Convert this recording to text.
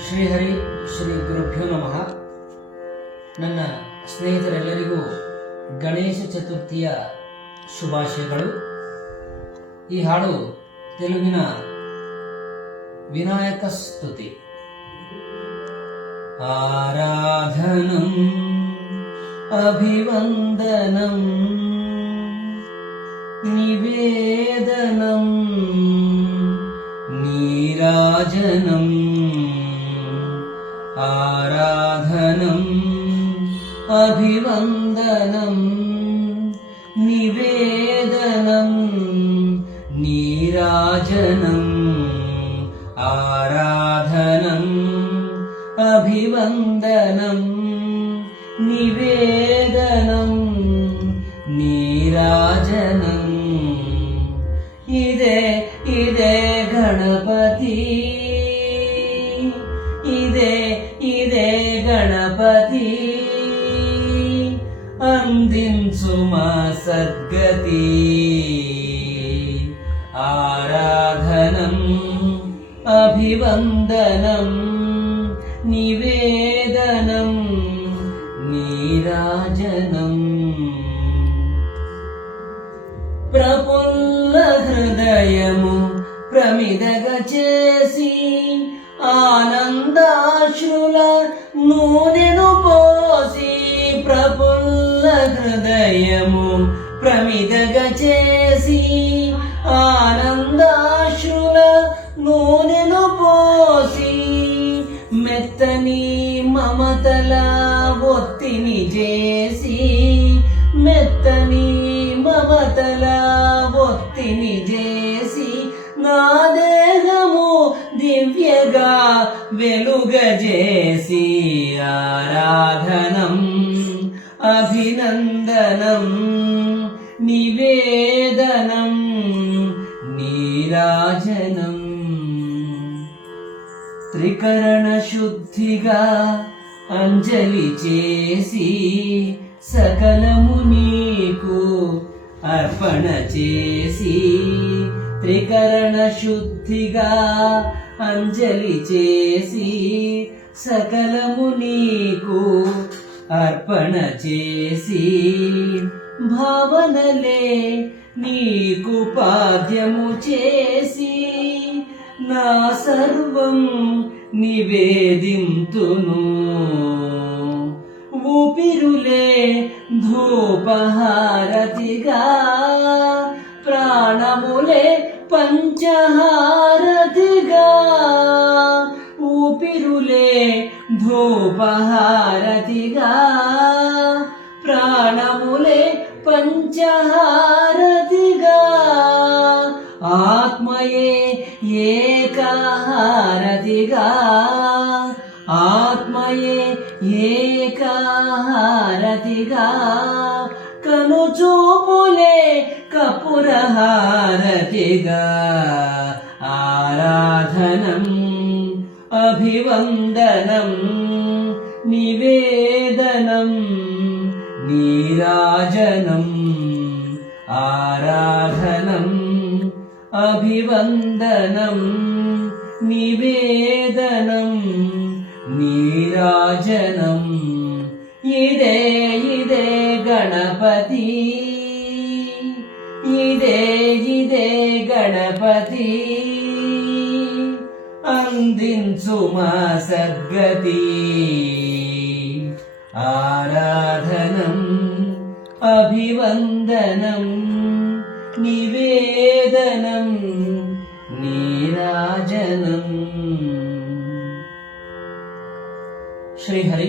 ಶ್ರೀಹರಿ ಶ್ರೀ ಗುರುಭ್ಯೋ ನಮಃ. ನನ್ನ ಸ್ನೇಹಿತರೆಲ್ಲರಿಗೂ ಗಣೇಶ ಚತುರ್ಥಿಯ ಶುಭಾಶಯಗಳು. ಈ ಹಾಡು ತೆಲುಗಿನ ವಿನಾಯಕ ಸ್ತುತಿ. ಆರಾಧನಂ ಅಭಿವಂದನಂ నివేదనం నీరాజనం ఆరాధనం అభివందనం నివేదనం నీరాజనం ఆరాధనం అభివందనం నివేదనం నీరాజనం. ఇదే ఇదే గణపతి, ఇదే ఇదే గణపతి, అందించు మా సద్గతి. ఆరాధనం అభివందనం నివేదనం నీరాజనం. ప్రఫుల్ల హృదయము ప్రమిదగ చేసి ఆనందాశ్రుల నూనెను పోసి, ప్రఫుల్ల హృదయము ప్రమిదగ చేసి ఆనందాశ్రుల నూనెను పోసి, మెత్తని మమతల ఒత్తిని చేసి, మెత్తని మమతల ఒత్తిని చేసి, నా దేహము దివ్యగా వెలుగజేసి, ఆరాధనం అభినందనం నివేదనం నీరాజనం. త్రికరణ శుద్ధిగా అంజలి చేసి సకలము నీకు అర్పణ చేసి, త్రికరణ శుద్ధిగా అంజలి చేసి సకలము నీకు అర్పణ చేసి, భావనలే నీకు పాద్యము చేసి, నా సర్వం నివేదింతును. ఊపిరులే ధూపహారతిగా, ప్రాణములే పంచహారతిగా, ఊపిరులే ధూపహారతిగా, ప్రాణములే పంచహారతిగా, ఆత్మయే ఏకాహారతిగా, ఆత్మయే ఏకాహారతిగా, కనుచూపులే కపురహారతిగా, ఆరాధనం అభివందనం నివేదనం నీరాజనం. ఆరాధనం అభివందనం నివేదనం నీరాజనం. ఇదే ఇదే గణపతి, ఇదే ఇదే గణపతి, అందించు మా సద్గతి. ఆరాధనం అభివందనం నివేదనం నీరాజనం. శ్రీహరి